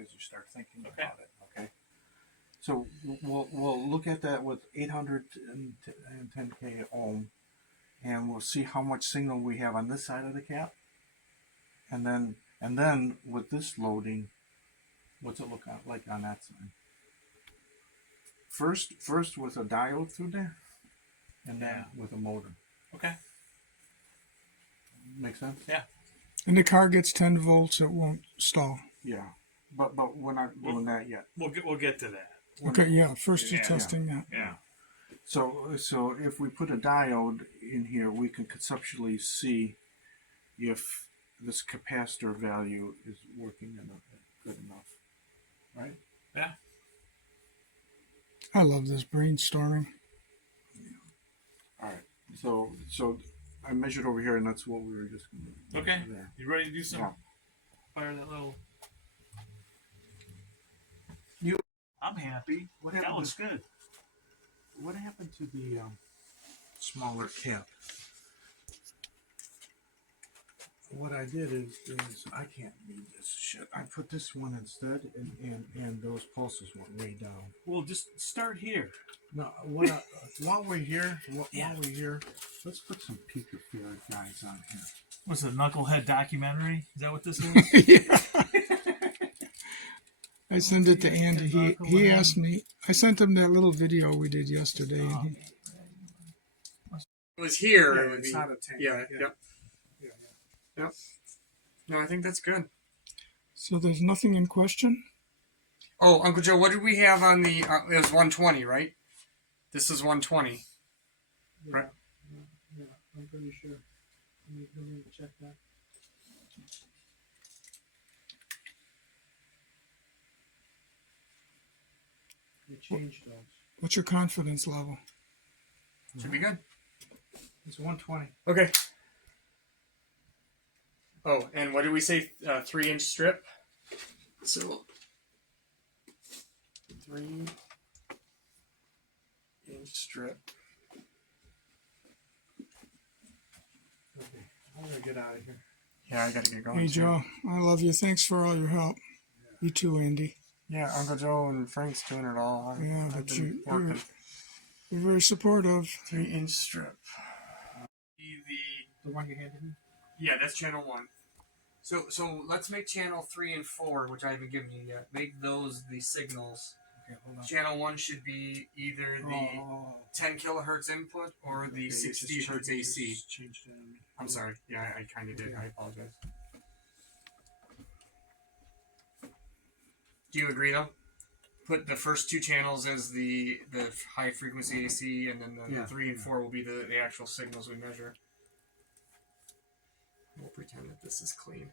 as you start thinking about it. Okay. So we'll look at that with 810K ohm, and we'll see how much signal we have on this side of the cap, and then with this loading, what's it look like on that side? First with a diode through there, and then with a motor. Okay. Make sense? Yeah. And the car gets 10 volts, it won't stall. Yeah, but we're not doing that yet. We'll get to that. Okay, yeah, first you're testing that. Yeah. So if we put a diode in here, we can conceptually see if this capacitor value is working good enough, right? Yeah. I love this brainstorming. All right. So I measured over here, and that's what we were just going to do. Okay. There. You ready to do some? Yeah. Fire that little. You. I'm happy. What That happened looks good. What happened to the smaller cap? What I did is I can't read this shit. I put this one instead, and those pulses went way down. Well, just start here. No, while we're here, let's put some Peter Fair guys on here. What's the Knucklehead documentary? Is that what this is? Yeah. I sent it to Andy. He asked me. I sent him that little video we did yesterday. And it was here. Yeah, it would it's be, not a tank. yeah, Yeah. yep. Yep. No, I think that's good. so there's nothing in question? Oh, Uncle Joe, what did we have on the? It was 120, right? This is 120. Right. Yeah, I'm pretty sure. Let me check that. They changed those. What's your confidence level? Should be good. It's 120. Okay. Oh, and what did we say? 3-inch strip. So 3-inch strip. Okay, I'm gonna get out of here. Yeah, I gotta get going. Hey, too. Joe, I love you. Thanks for all your help. You too, Andy. Yeah, Uncle Joe and Frank's doing it all. Yeah, I've but been you're working. very supportive. 3-inch strip. The one you handed me? Yeah, that's channel 1. So let's make channel 3 and 4, which I haven't given you yet. Make those the signals. Okay, hold on. Channel 1 should be either the 10 kilohertz input or the 60 hertz AC. Changed that on me. I'm sorry. Yeah, I kind of did. I apologize. Do you agree though? Put the first 2 channels as the high frequency AC, and then the 3 and 4 will be the actual signals we measure. We'll pretend that this is clean.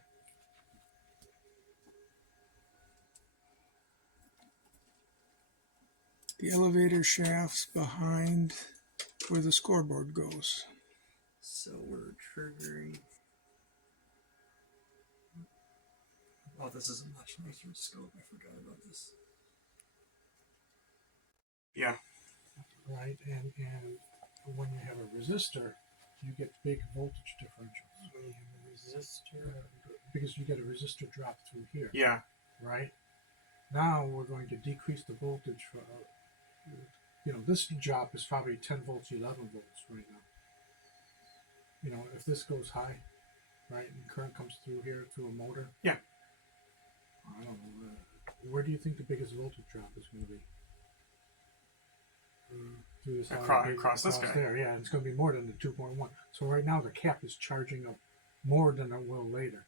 The elevator shaft's behind where the scoreboard goes. So we're triggering. Oh, this is a much nicer scope. I forgot about this. Yeah. Right, and when you have a resistor, you get big voltage differentials. When you have a resistor. Because you get a resistor drop through here. Yeah. Right? Now we're going to decrease the voltage for, this drop is probably 10 volts, 11 volts right now. If this goes high, right, and current comes through here through a motor. Yeah. I don't know. Where do you think the biggest voltage drop is going to be? Through this Across this guy. there, yeah, it's going to be more than the 2.1. So right now the cap is charging up more than it will later,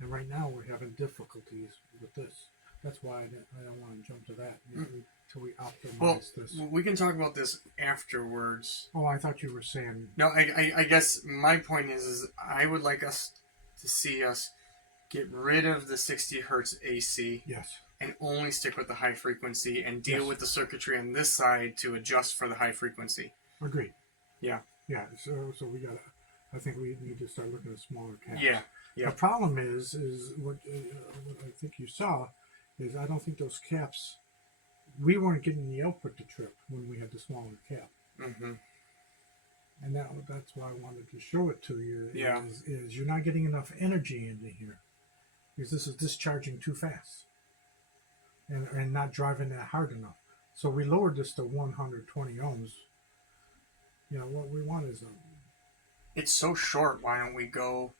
and right now we're having difficulties with this. That's why I don't want to jump to that until we optimize this. Well, we can talk about this afterwards. Oh, I thought you were saying. No, I guess my point is I would like us to see us get rid of the 60 hertz AC. Yes. And only stick with the high frequency and deal with the circuitry on this side to adjust for the high frequency. Agreed. Yeah. Yeah. So we got. I think we need to start looking at smaller caps. Yeah. Yeah. The problem is what I think you saw is I don't think those caps. We weren't getting the output to trip when we had the smaller cap. Mm-hmm. And that's why I wanted to show it to you. Yeah. Is you're not getting enough energy into here because this is discharging too fast. and not driving that hard enough. So we lowered this to 120 ohms. You know what we want is It's so short. Why don't we go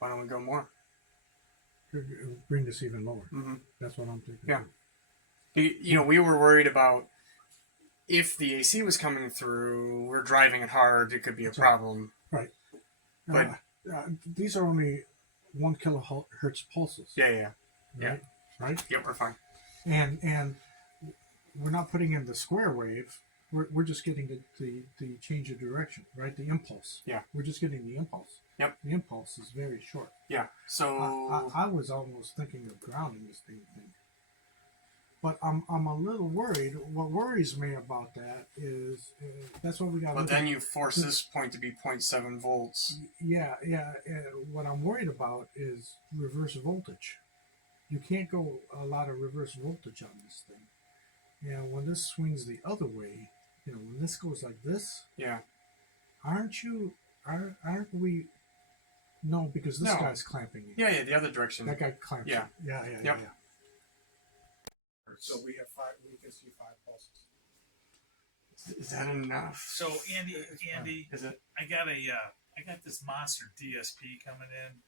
more? bring this even lower. Mm-hmm. That's what I'm thinking. Yeah. You know, we were worried about if the AC was coming through, we're driving it hard, it could be a problem. Right. But these are only 1 kilohertz pulses. yeah. Right. Yep, we're fine. And we're not putting in the square wave. We're just getting the change of direction, right? The impulse. Yeah. We're just getting the impulse. Yep. The impulse is very short. Yeah. So I was almost thinking of grounding this thing. But I'm a little worried. What worries me about that is that's what we got. but then you force this point to be 0.7 volts. Yeah. What I'm worried about is reverse voltage. You can't go a lot of reverse voltage on this thing. And when this swings the other way, you know, when this goes like this, Yeah. aren't we? No, because this No. guy's clamping it. Yeah, the other direction. That guy clamps. Yeah. It. Yeah. Yep. Yeah. So we have 5. We can see 5 pulses. Is that enough? So Andy, Is it? I got this monster DSP coming in,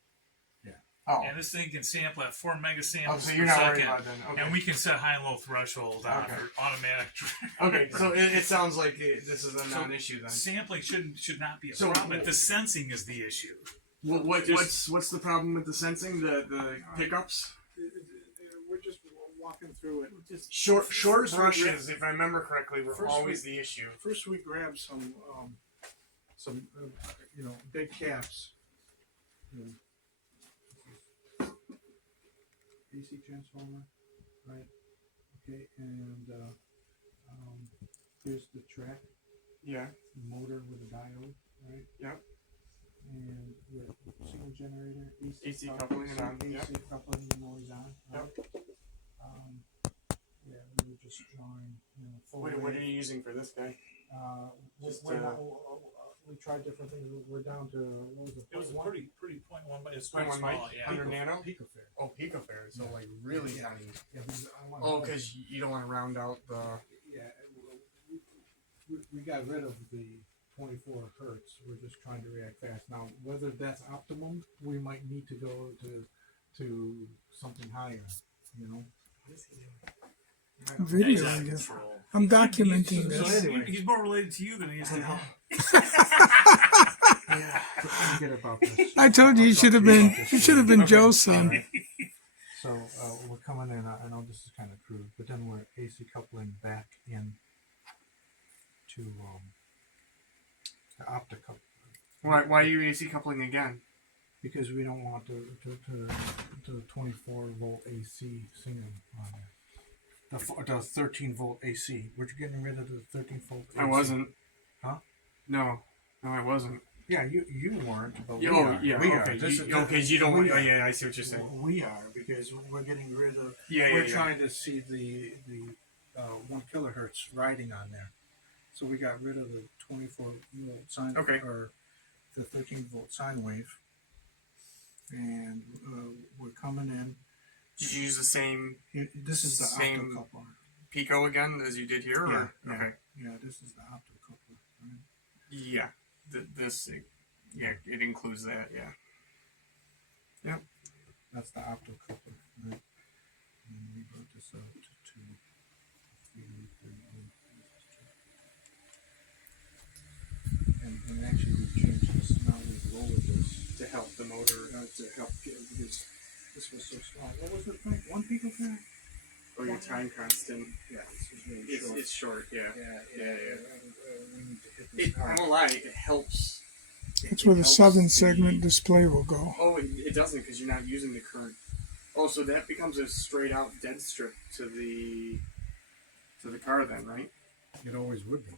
Oh. and this thing can sample at 4 megasamples Oh, so per you're not worried second, about it then. Okay. and we can set high and low threshold on Okay. for automatic. Okay, so it sounds like this is a non-issue then. Sampling should not be a So- problem. The sensing is the issue. What's the problem with the sensing? The pickups? We're just walking through it. Short First we brushes, if I remember correctly, were First always we- the issue. First, we grab some big caps. AC transformer, right? Okay, and here's the track, Yeah. motor with a diode, right? Yep. And the signal generator, AC coupling is on, AC yep. coupling always on. Right? Yeah, we were just drawing, full What are wave. you using for this guy? Just, we tried different things. We're down to what was it? It was a 0.1? pretty 0.1, but it's 0.1 pretty small. mic? Yeah. 100 nano? Picofarad. Oh, picofarad, so like really tiny. Yeah, I want Oh, because you don't want to round out the. yeah, we got rid of the 24 hertz. We're just trying to react fast. Now, whether that's optimum, we might need to go to something higher. You know. Video, He's I out of guess. control. I'm documenting He's- this. anyway. He's more related to you than he is to him. Yeah. Forget about this. I told you should have been Joe's son. So we're coming in. I know this is kind of crude, but then we're AC coupling back in to the optical Why are you AC coupling again? because we don't want the 24 volt AC signal on there. The 13 volt AC. We're getting rid of the 13 volt AC. I wasn't. Huh? No, I wasn't. Yeah, you weren't, but we Oh, are. yeah. We Okay. are. This is- Okay, you don't. we Oh, are. yeah. I see what you're saying. We are because we're getting rid of. Yeah, we're yeah. trying to see the 1 kilohertz riding on there, so we got rid of the 24 volt sine Okay. or the 13 volt sine wave, and we're coming in. Did you use the same This is the Same- optocoupler. Pico again as you did here? Yeah, Or? yeah. Okay. Yeah, this is the optocoupler. Right? Yeah. It includes that. Yeah. That's the optocoupler, right? And we brought this up to 3. And actually we changed this. Now we've lowered this To help the motor. to help get because this was so small. What was the thing? 1 picofarad? Or your time constant. Yeah, this is really short. It's short. Yeah. Yeah. We need to hit this I hard. won't lie. It helps. That's where the helps southern the- segment display will go. Oh, it doesn't because you're not using the current. Oh, so that becomes a straight out dead strip to the car then, right? It always would be.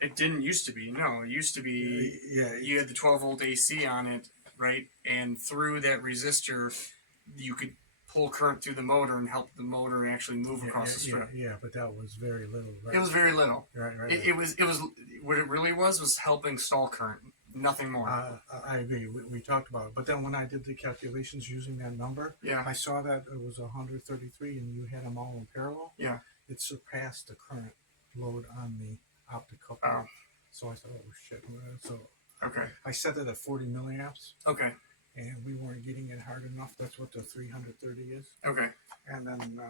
It didn't used to be. No, it used to be. Yeah. You had the 12 volt AC on it, right? And through that resistor, you could pull current through the motor and help the motor actually move across the strip. Yeah, but that was very little. Right? It was very little. right. It was what it really was helping stall current Nothing more. I agree. We talked about it, but then when I did the calculations using that number, Yeah. I saw that it was 133, and you had them all in parallel. Yeah. It surpassed the current load on the optic couple. Oh. So I thought, oh shit. So Okay. I set it at 40 milliamps, Okay. and we weren't getting it hard enough. That's what the 330 is. Okay. And then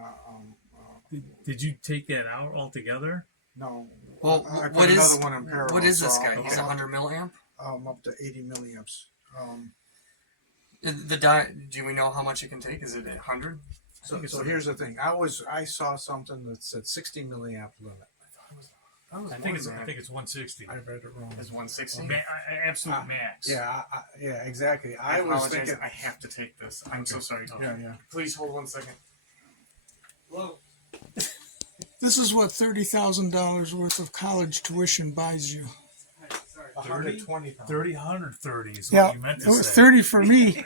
Did you take that out altogether? no. Well, I put what is another one in parallel. what is this so guy? I'll- He's 100 milliamp. up to 80 milliamps. Do we know how much it can take? Is it 100? So here's the thing. I saw something that said 60 milliamp limit. I think it's 160. I read it wrong. Is 160? Absolute max. Yeah, yeah, exactly. I I was apologize. thinking. I have to take this. I'm so sorry. Yeah, yeah. Please hold 1 second. Hello. This is what $30,000 worth of college tuition buys you. 120. 30, 130 is what Yeah, you meant it to was say. 30 for me.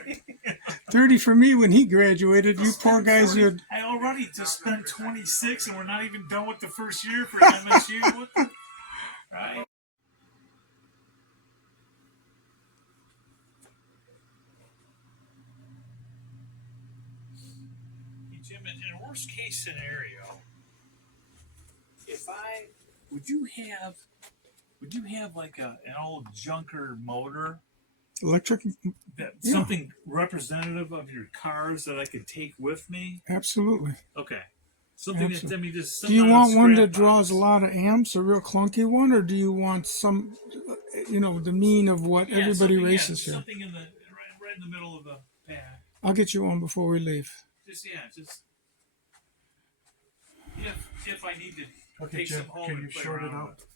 30 for me when he graduated. You poor guys, you. I already just spent 26, and we're not even done with the first year for MSU. What the, right? Hey, Jim, in a worst case scenario, would you have like an old junker motor? Electric, That Yeah. something representative of your cars that I could take with me? absolutely. Okay. Something Absolutely. that, I mean, just Do something you out of want one scrap that draws box. a lot of amps, a real clunky one, or do you want some, the mean of what Yeah, everybody something, races here? something in the right in the middle of the pack. I'll get you one before we leave. Just if I need to Okay, take Jim, some home can and you play short it around out? with.